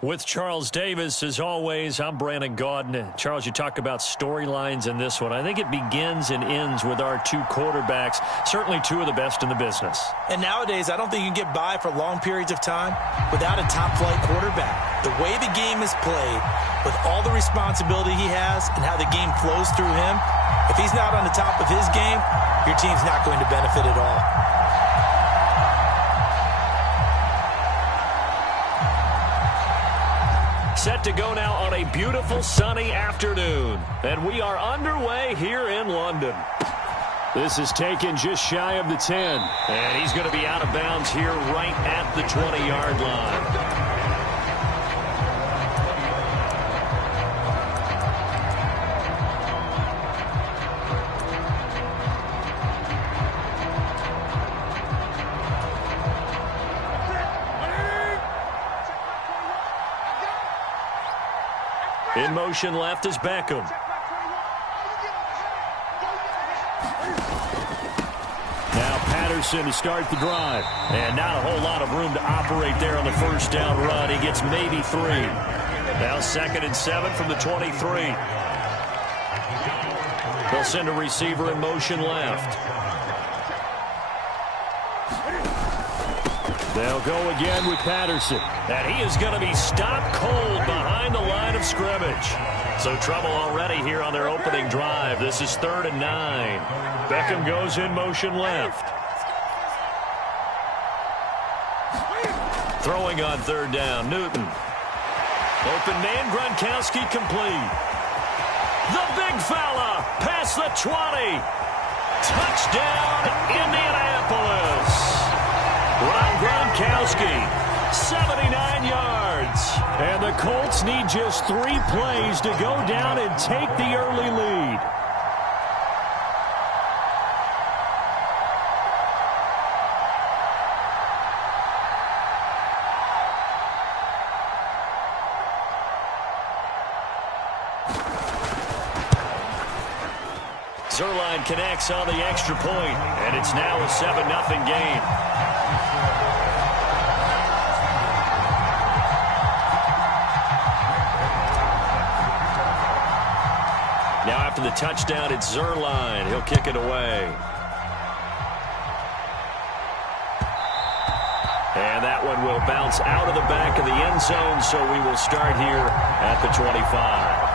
With Charles Davis, as always, I'm Brandon Gaudin. Charles, you talk about storylines in this one. I think it begins and ends with our two quarterbacks, certainly two of the best in the business. And nowadays, I don't think you can get by for long periods of time without a top-flight quarterback. The way the game is played, with all the responsibility he has and how the game flows through him, if he's not on the top of his game, your team's not going to benefit at all. Set to go now on a beautiful sunny afternoon. And we are underway here in London. This is taken just shy of the 10. And he's going to be out of bounds here right at the 20-yard line. In motion left is Beckham. Now Patterson to start the drive. And not a whole lot of room to operate there on the first down run. He gets maybe 3. Now 2nd and 7 from the 23. They'll send a receiver in motion left. They'll go again with Patterson. And he is going to be stopped cold behind the line of scrimmage. So trouble already here on their opening drive. This is 3rd and 9. Beckham goes in motion left. Throwing on 3rd down, Newton. Open man, Gronkowski complete. The big fella past the 20. Touchdown, Indianapolis. Ron Gronkowski, 79 yards. And the Colts need just 3 plays to go down and take the early lead. Zerline connects on the extra point, and it's now a 7-0 game. Now after the touchdown, it's Zerline. He'll kick it away. And that one will bounce out of the back of the end zone, so we will start here at the 25.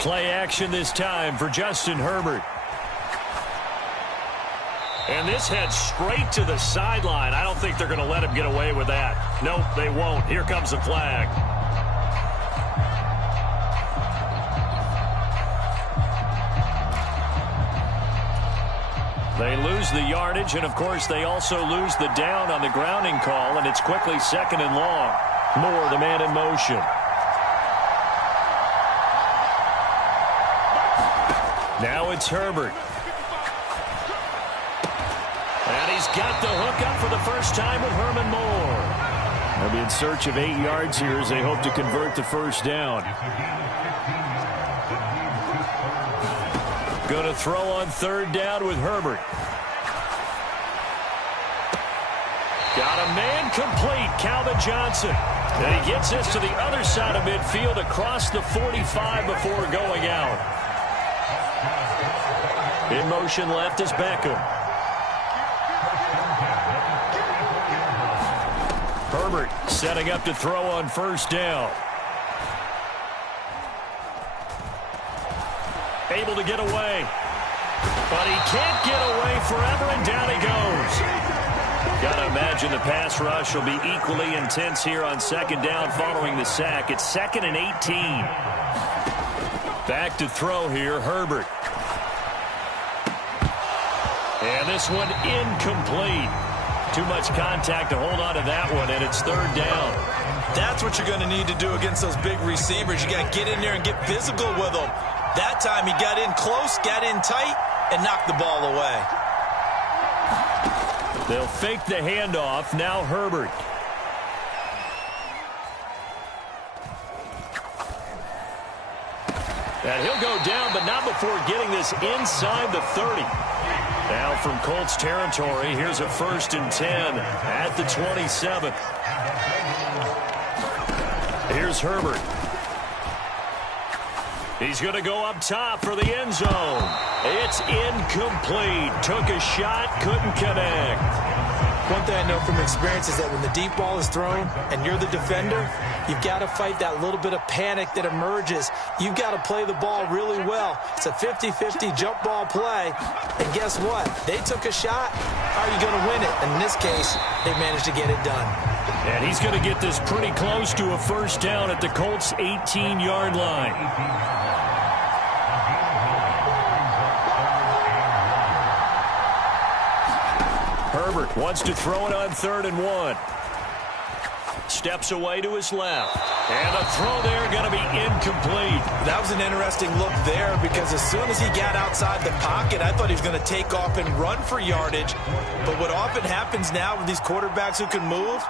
Play action this time for Justin Herbert. And this heads straight to the sideline. I don't think they're going to let him get away with that. Nope, they won't. Here comes the flag. They lose the yardage, and of course they also lose the down on the grounding call, and it's quickly 2nd and long. Moore, the man in motion. Now it's Herbert. And he's got the hook up for the first time with Herman Moore. They'll be in search of 8 yards here as they hope to convert the first down. Going to throw on 3rd down with Herbert. Got a man complete, Calvin Johnson. And he gets this to the other side of midfield across the 45 before going out. In motion left is Beckham. Herbert setting up to throw on 1st down. Able to get away. But he can't get away forever, and down he goes. Got to imagine the pass rush will be equally intense here on 2nd down following the sack. It's 2nd and 18. Back to throw here, Herbert. And this one incomplete. Too much contact to hold on to that one, and it's 3rd down. That's what you're going to need to do against those big receivers. You got to get in there and get physical with them. That time he got in close, got in tight, and knocked the ball away. They'll fake the handoff. Now Herbert. And he'll go down, but not before getting this inside the 30. Now from Colts territory, here's a 1st and 10 at the 27. Here's Herbert. He's going to go up top for the end zone. It's incomplete. Took a shot, couldn't connect. One thing I know from experience is that when the deep ball is thrown and you're the defender, you've got to fight that little bit of panic that emerges. You've got to play the ball really well. It's a 50-50 jump ball play. And guess what? They took a shot. How are you going to win it? And in this case, they managed to get it done. And he's going to get this pretty close to a 1st down at the Colts' 18-yard line. Herbert wants to throw it on 3rd and 1. Steps away to his left. And a throw there going to be incomplete. That was an interesting look there because as soon as he got outside the pocket, I thought he was going to take off and run for yardage. But what often happens now with these quarterbacks who can move,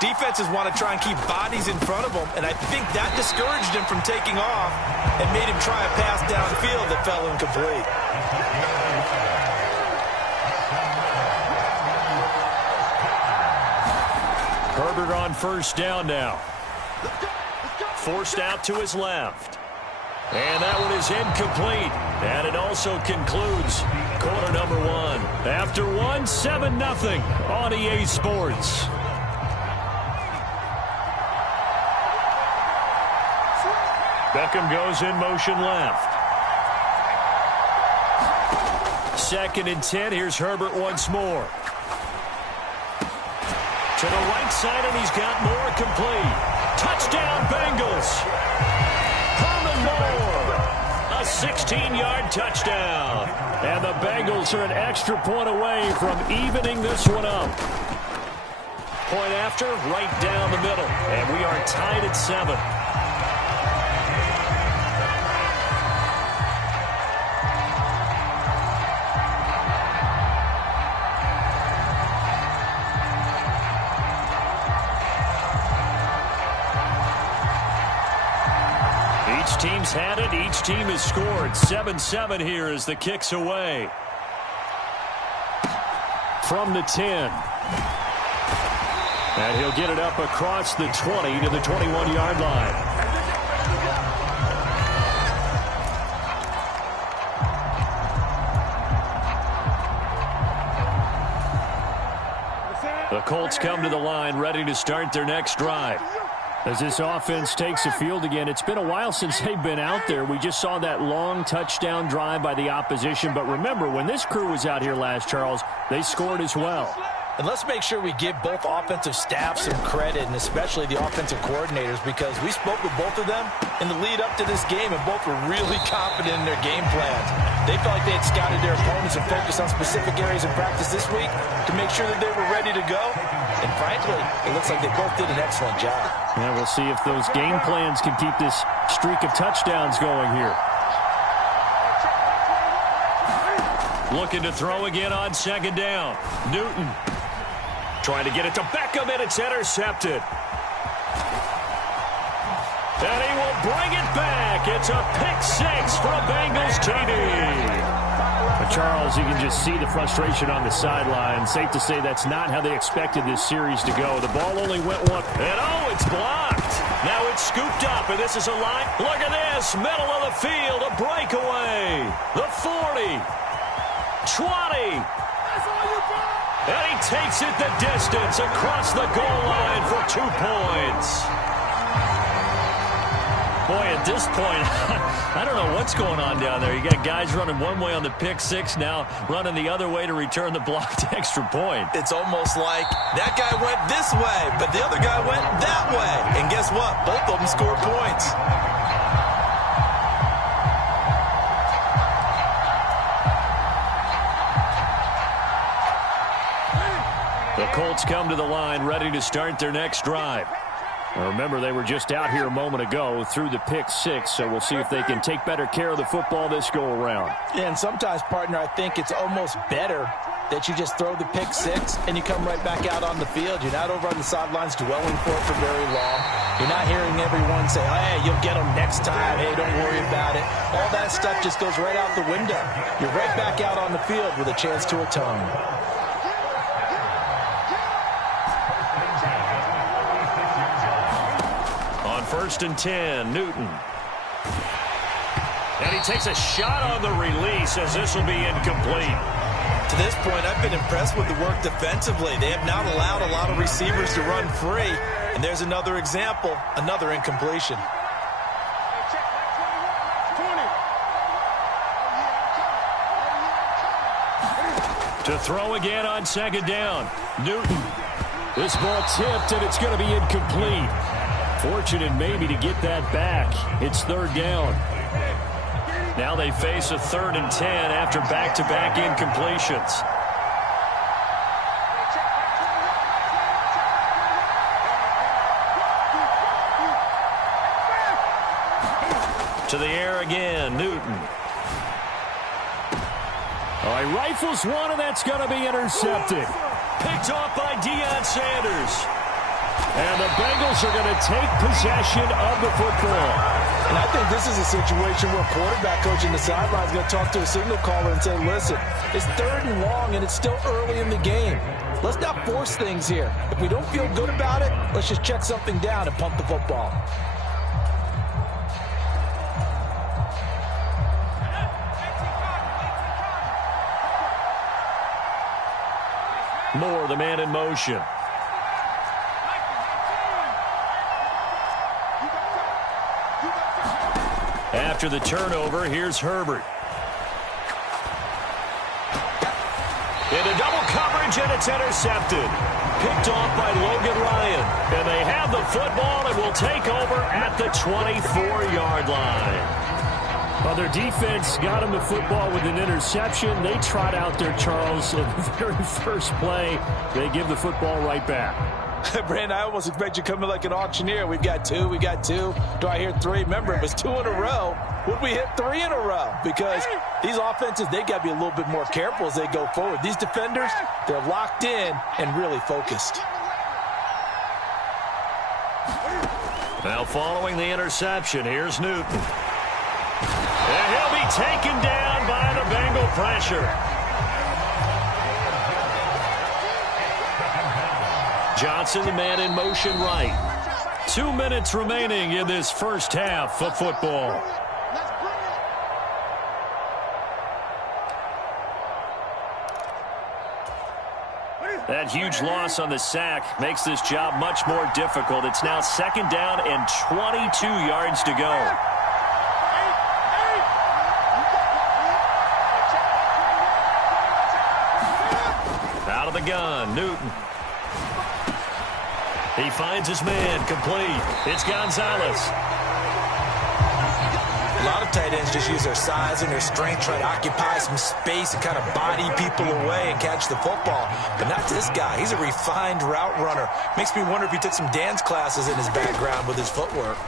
defenses want to try and keep bodies in front of them. And I think that discouraged him from taking off and made him try a pass downfield that fell incomplete. Herbert on 1st down now. Forced out to his left. And that one is incomplete. And it also concludes quarter number 1. After 1, 7-0 on EA Sports. Beckham goes in motion left. 2nd and 10. Here's Herbert once more. To the right side, and he's got more complete. Touchdown, Bengals. Herman Moore. A 16-yard touchdown. And the Bengals are an extra point away from evening this one up. Point after, right down the middle. And we are tied at 7. Each team's had it. Each team has scored. 7-7 here as the kick's away. From the 10. And he'll get it up across the 20 to the 21-yard line. The Colts come to the line ready to start their next drive. As this offense takes the field again, it's been a while since they've been out there. We just saw that long touchdown drive by the opposition. But remember, when this crew was out here last, Charles, they scored as well. And let's make sure we give both offensive staffs some credit, and especially the offensive coordinators, because we spoke with both of them in the lead up to this game, and both were really confident in their game plans. They felt like they had scouted their opponents and focused on specific areas in practice this week to make sure that they were ready to go. And frankly, it looks like they both did an excellent job. Yeah, we'll see if those game plans can keep this streak of touchdowns going here. Looking to throw again on 2nd down. Newton trying to get it to Beckham, and it's intercepted. And he will bring it back. It's a pick-6 for a Bengals TD. Charles, you can just see the frustration on the sideline. Safe to say that's not how they expected this series to go. The ball only went one. And, oh, it's blocked. Now it's scooped up, and this is a line. Look at this. Middle of the field, a breakaway. The 40. 20. And he takes it the distance across the goal line for 2 points. Boy, at this point, I don't know what's going on down there. You got guys running one way on the pick-6, now running the other way to return the blocked extra point. It's almost like that guy went this way, but the other guy went that way. And guess what? Both of them scored points. The Colts come to the line ready to start their next drive. Now remember, they were just out here a moment ago through the pick-6, so we'll see if they can take better care of the football this go-around. Yeah, and sometimes, partner, I think it's almost better that you just throw the pick six and you come right back out on the field. You're not over on the sidelines dwelling for it for very long. You're not hearing everyone say, oh, hey, you'll get them next time. Hey, don't worry about it. All that stuff just goes right out the window. You're right back out on the field with a chance to atone. On 1st and 10, Newton. And he takes a shot on the release as this will be incomplete. To this point, I've been impressed with the work defensively. They have not allowed a lot of receivers to run free. And there's another example, another incompletion. To throw again on 2nd down, Newton. This ball tipped, and it's going to be incomplete. Fortunate maybe to get that back. It's 3rd down. Now they face a 3rd and 10 after back-to-back incompletions. To the air again, Newton. All right, rifles one, and that's going to be intercepted. Picked off by Deion Sanders. And the Bengals are going to take possession of the football. And I think this is a situation where quarterback coach in the sideline is going to talk to a signal caller and say, listen, it's 3rd and long, and it's still early in the game. Let's not force things here. If we don't feel good about it, let's just check something down and pump the football. Moore, the man in motion. After the turnover, here's Herbert. Into double coverage, and it's intercepted. Picked off by Logan Ryan. And they have the football and will take over at the 24-yard line. Well, their defense got him the football with an interception. They trot out there, Charles, in the very first play. They give the football right back. Brandon, I almost expect you coming like an auctioneer. We've got two. Do I hear 3? Remember, it was 2 in a row. Would we hit 3 in a row? Because these offenses, they got to be a little bit more careful as they go forward. These defenders, they're locked in and really focused. Now following the interception, here's Newton. And he'll be taken down by the Bengal pressure. Johnson, the man in motion right. 2 minutes remaining in this first half of football. That huge loss on the sack makes this job much more difficult. It's now 2nd down and 22 yards to go. Out of the gun, Newton. He finds his man, complete. It's Gonzalez. A lot of tight ends just use their size and their strength, try to occupy some space and kind of body people away and catch the football. But not this guy. He's a refined route runner. Makes me wonder if he took some dance classes in his background with his footwork.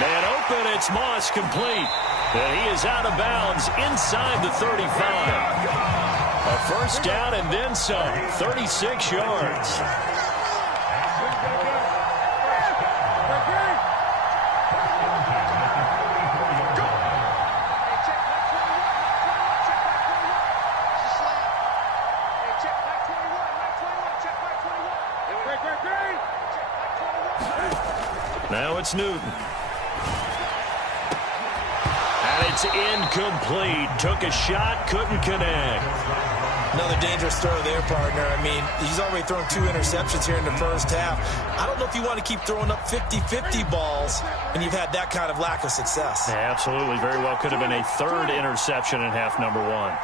Man open, it's Moss, complete. And he is out of bounds inside the 35. A first down and then some, 36 yards. Now it's Newton. And it's incomplete. Took a shot, couldn't connect. Another dangerous throw there, partner. I mean, he's already thrown 2 interceptions here in the first half. I don't know if you want to keep throwing up 50-50 balls when you've had that kind of lack of success. Yeah, absolutely. Very well could have been a 3rd interception in half number 1.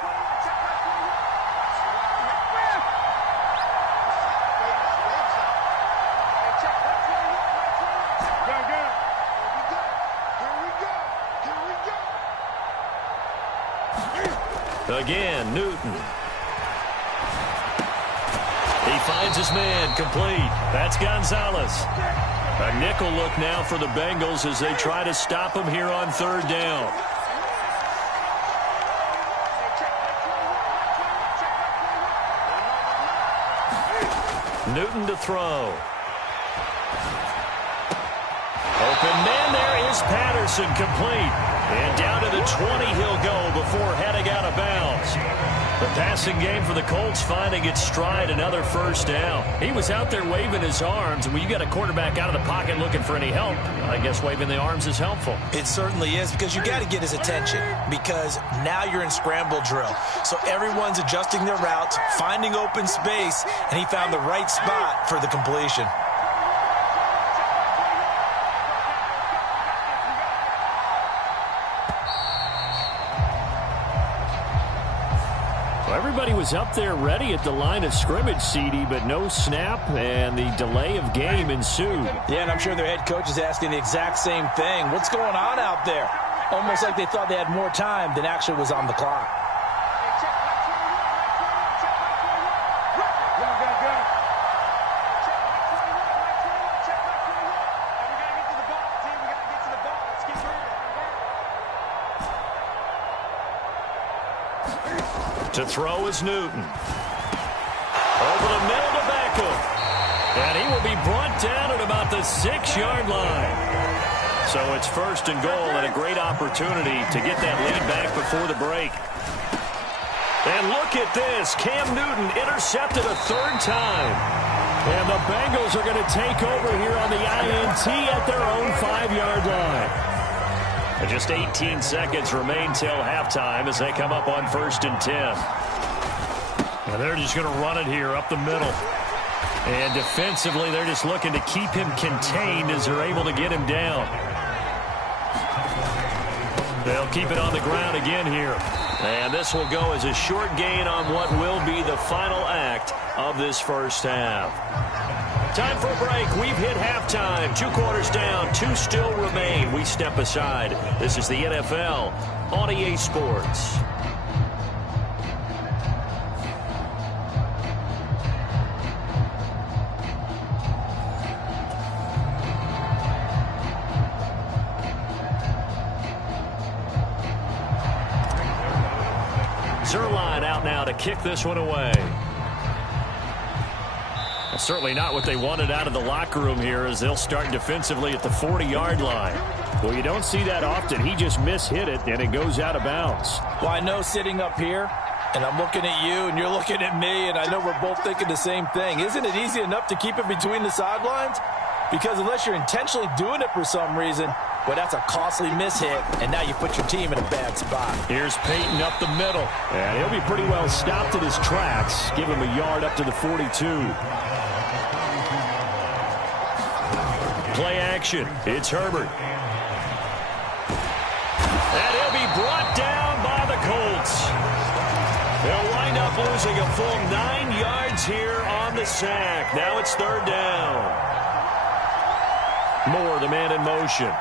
Again, Newton. He finds his man, complete. That's Gonzalez. A nickel look now for the Bengals as they try to stop him here on third down. Newton to throw. Open man, there is Patterson, complete. And down to the 20 he'll go before heading out of bounds. The passing game for the Colts finding its stride, another first down. He was out there waving his arms, and when you got a quarterback out of the pocket looking for any help, I guess waving the arms is helpful. It certainly is, because you got to get his attention, because now you're in scramble drill. So everyone's adjusting their routes, finding open space, and he found the right spot for the completion. Everybody was up there ready at the line of scrimmage, CD, but no snap, and the delay of game ensued. Yeah, and I'm sure their head coach is asking the exact same thing. What's going on out there? Almost like they thought they had more time than actually was on the clock. To throw is Newton. Over the middle to Beckham. And he will be brought down at about the 6-yard line. So it's first and goal, and a great opportunity to get that lead back before the break. And look at this. Cam Newton intercepted a third time. And the Bengals are going to take over here on the INT at their own 5-yard line. And just 18 seconds remain till halftime as they come up on 1st and 10. And they're just going to run it here up the middle. And defensively, they're just looking to keep him contained as they're able to get him down. They'll keep it on the ground again here. And this will go as a short gain on what will be the final act of this first half. Time for a break. We've hit halftime. 2 quarters down. 2 still remain. We step aside. This is the NFL on EA Sports. Zerline out now to kick this one away. Certainly not what they wanted out of the locker room here, as they'll start defensively at the 40-yard line. Well, you don't see that often. He just mishit it, and it goes out of bounds. Well, I know sitting up here, and I'm looking at you, and you're looking at me, and I know we're both thinking the same thing. Isn't it easy enough to keep it between the sidelines? Because unless you're intentionally doing it for some reason, well, that's a costly mishit, and now you put your team in a bad spot. Here's Peyton up the middle. And he'll be pretty well stopped at his tracks. Give him a yard up to the 42. Play action. It's Herbert. And he'll be brought down by the Colts. They'll wind up losing a full 9 yards here on the sack. Now it's 3rd down. Moore, the man in motion.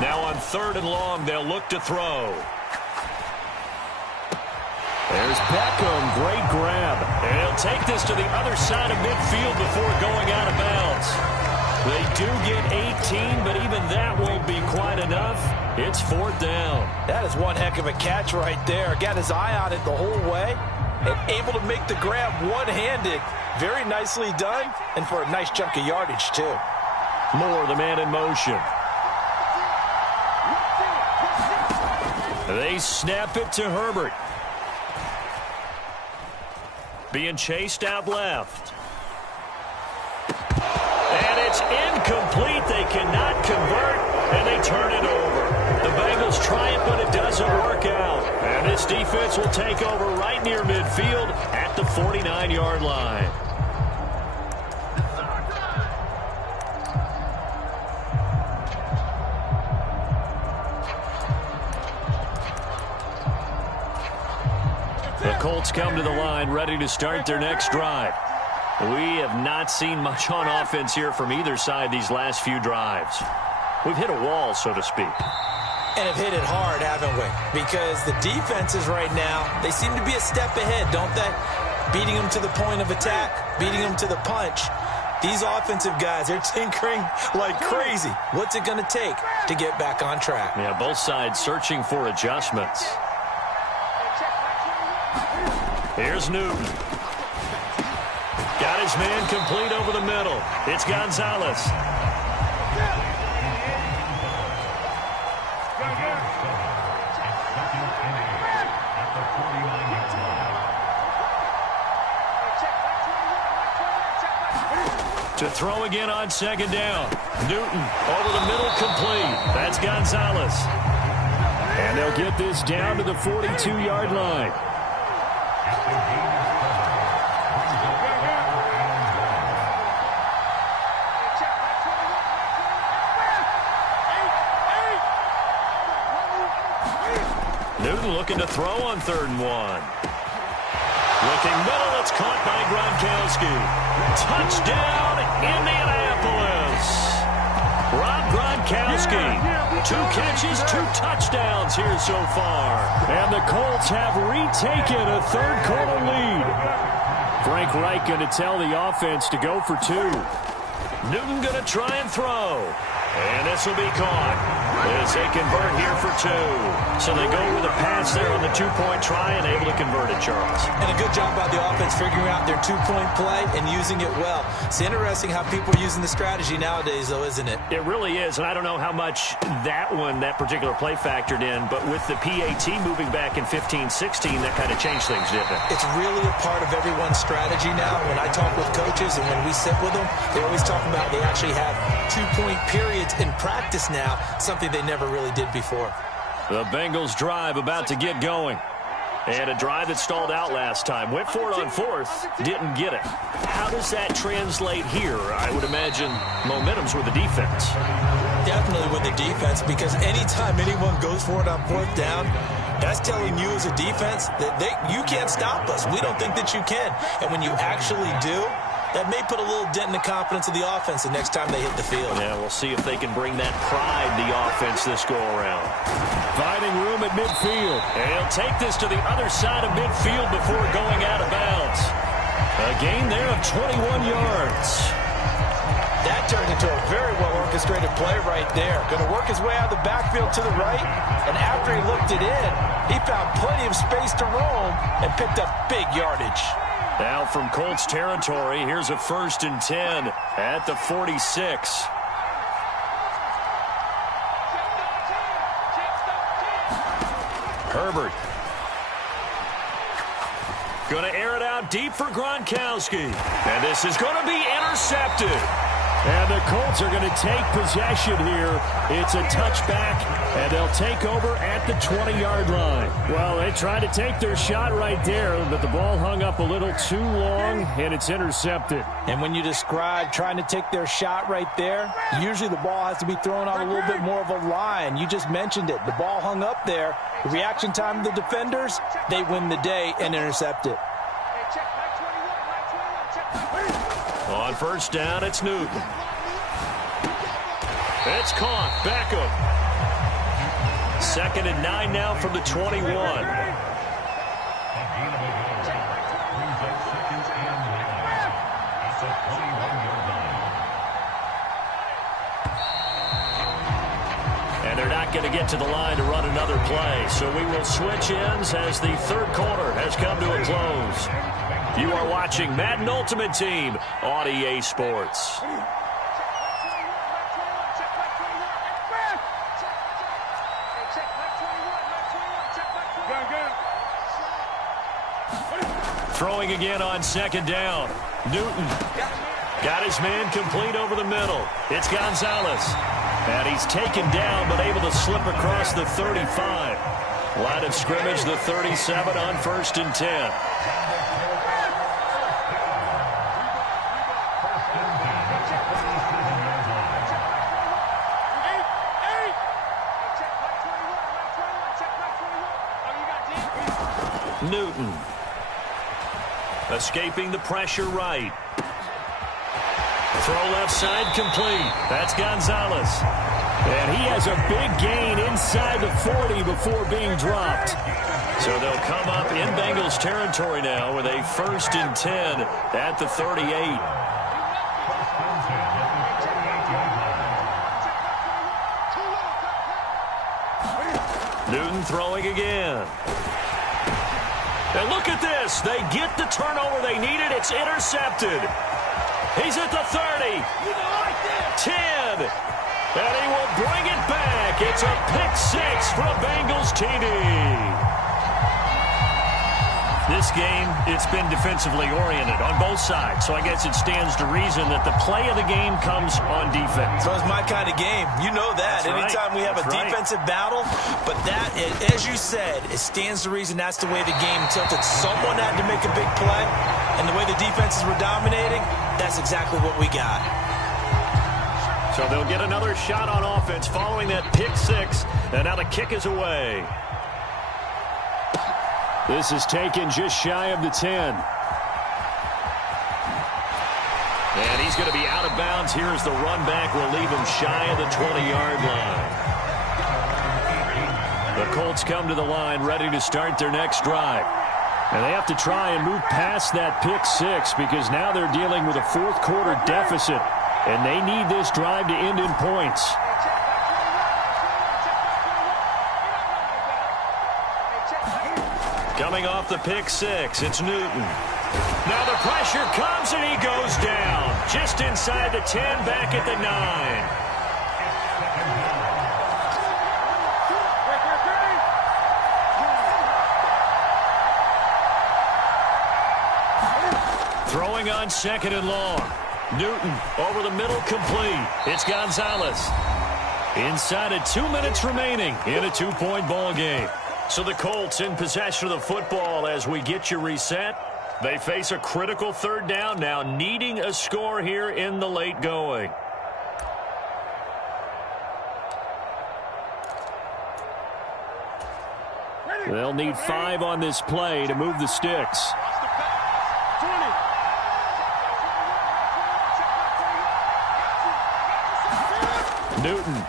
Now on 3rd and long, they'll look to throw. There's Beckham, great grab. And he'll take this to the other side of midfield before going out of bounds. They do get 18, but even that won't be quite enough. It's 4th down. That is one heck of a catch right there. Got his eye on it the whole way, and able to make the grab one-handed. Very nicely done, and for a nice chunk of yardage, too. Moore, the man in motion. They snap it to Herbert. Being chased out left. And it's incomplete. They cannot convert, and they turn it over. The Bengals try it, but it doesn't work out. And this defense will take over right near midfield at the 49-yard line. The Colts come to the line ready to start their next drive. We have not seen much on offense here from either side these last few drives. We've hit a wall, so to speak. And have hit it hard, haven't we? Because the defenses right now, they seem to be a step ahead, don't they? Beating them to the point of attack, beating them to the punch. These offensive guys, they're tinkering like crazy. What's it going to take to get back on track? Yeah, both sides searching for adjustments. Here's Newton. Got his man complete over the middle. It's Gonzalez. To throw again on second down. Newton over the middle, complete. That's Gonzalez. And they'll get this down to the 42-yard line. Newton looking to throw on 3rd and 1. Looking middle, it's caught by Gronkowski. Touchdown, Indianapolis. Rob Gronkowski. 2 catches, 2 touchdowns here so far. And the Colts have retaken a third-quarter lead. Frank Reich going to tell the offense to go for 2. Newton going to try and throw. And this will be caught as they convert here for 2. So they go with a pass there on the 2-point try and able to convert it, Charles. And a good job by the offense figuring out their 2-point play and using it well. It's interesting how people are using the strategy nowadays, though, isn't it? It really is, and I don't know how much that particular play factored in, but with the PAT moving back in 15-16, that kind of changed things, didn't it? It's really a part of everyone's strategy now. When I talk with coaches and when we sit with them, they always talk about they actually have 2-point periods in practice now, something they never really did before. The Bengals drive about to get going. And a drive that stalled out last time. Went for it on 4th, didn't get it. How does that translate here? I would imagine momentum's with the defense. Definitely with the defense, because anytime anyone goes for it on 4th down, that's telling you as a defense that you can't stop us. We don't think that you can. And when you actually do, that may put a little dent in the confidence of the offense the next time they hit the field. Yeah, we'll see if they can bring that pride the offense this go-around. Finding room at midfield. And he'll take this to the other side of midfield before going out of bounds. A gain there of 21 yards. That turned into a very well-orchestrated play right there. Going to work his way out of the backfield to the right, and after he looked it in, he found plenty of space to roam and picked up big yardage. Now from Colts territory, here's a 1st and 10 at the 46. Herbert. Going to air it out deep for Gronkowski. And this is going to be intercepted. And the Colts are going to take possession here. It's a touchback, and they'll take over at the 20-yard line. Well, they tried to take their shot right there, but the ball hung up a little too long, and it's intercepted. And when you describe trying to take their shot right there, usually the ball has to be thrown on a little bit more of a line. You just mentioned it. The ball hung up there. The reaction time of the defenders, they win the day and intercept it. On 1st down, it's Newton. It's caught. Beckham. 2nd and 9 now from the 21. And they're not going to get to the line to run another play. So we will switch ends as the 3rd quarter has come to a close. You are watching Madden Ultimate Team on EA Sports. Throwing again on 2nd down. Newton got his man complete over the middle. It's Gonzalez. And he's taken down but able to slip across the 35. Line of scrimmage, the 37 on 1st and 10. Newton. Escaping the pressure right. Throw left side complete. That's Gonzalez. And he has a big gain inside the 40 before being dropped. So they'll come up in Bengals territory now with a 1st and 10 at the 38. Newton throwing again. And look at this. They get the turnover they needed. It's intercepted. He's at the 30. 10. And he will bring it back. It's a pick six for a Bengals TD. This game, it's been defensively oriented on both sides, so I guess it stands to reason that the play of the game comes on defense. So it's my kind of game. You know that. That's Anytime we have a defensive battle, but that, as you said, it stands to reason that's the way the game tilted. Someone had to make a big play, and the way the defenses were dominating, that's exactly what we got. So they'll get another shot on offense following that pick six, and now the kick is away. This is taken just shy of the 10. And he's going to be out of bounds. Here's the run back. Will leave him shy of the 20-yard line. The Colts come to the line ready to start their next drive. And they have to try and move past that pick six because now they're dealing with a fourth-quarter deficit. And they need this drive to end in points. Coming off the pick six, it's Newton. Now the pressure comes and he goes down. Just inside the 10, back at the 9. Throwing on 2nd and long. Newton over the middle, complete. It's Gonzalez. Inside of 2 minutes remaining in a 2-point ball game. So the Colts in possession of the football as we get you reset. They face a critical 3rd down now, needing a score here in the late going. They'll need 5 on this play to move the sticks. Newton.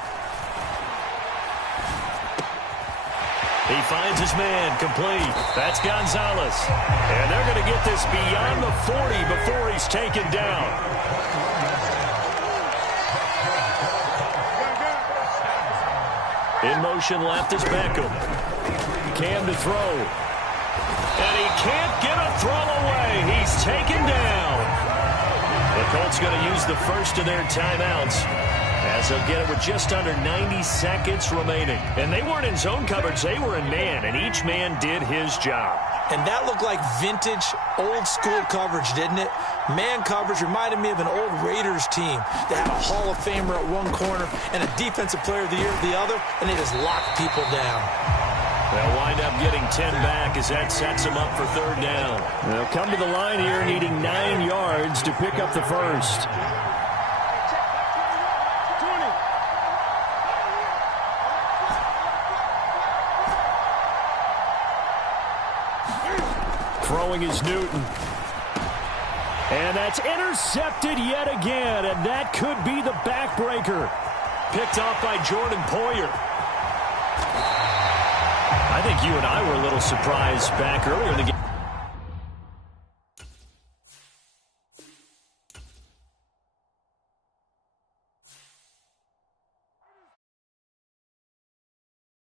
He finds his man, complete. That's Gonzalez. And they're going to get this beyond the 40 before he's taken down. In motion left is Beckham. Cam to throw. And he can't get a throw away. He's taken down. The Colts going to use the first of their timeouts, as they'll get it with just under 90 seconds remaining. And they weren't in zone coverage. They were in man, and each man did his job. And that looked like vintage, old-school coverage, didn't it? Man coverage reminded me of an old Raiders team that had a Hall of Famer at one corner and a Defensive Player of the Year at the other, and they just locked people down. They'll wind up getting 10 back as that sets them up for 3rd down. They'll come to the line here needing 9 yards to pick up the first. Throwing is Newton. And that's intercepted yet again, and that could be the backbreaker. Picked off by Jordan Poyer. I think you and I were a little surprised back earlier in the game.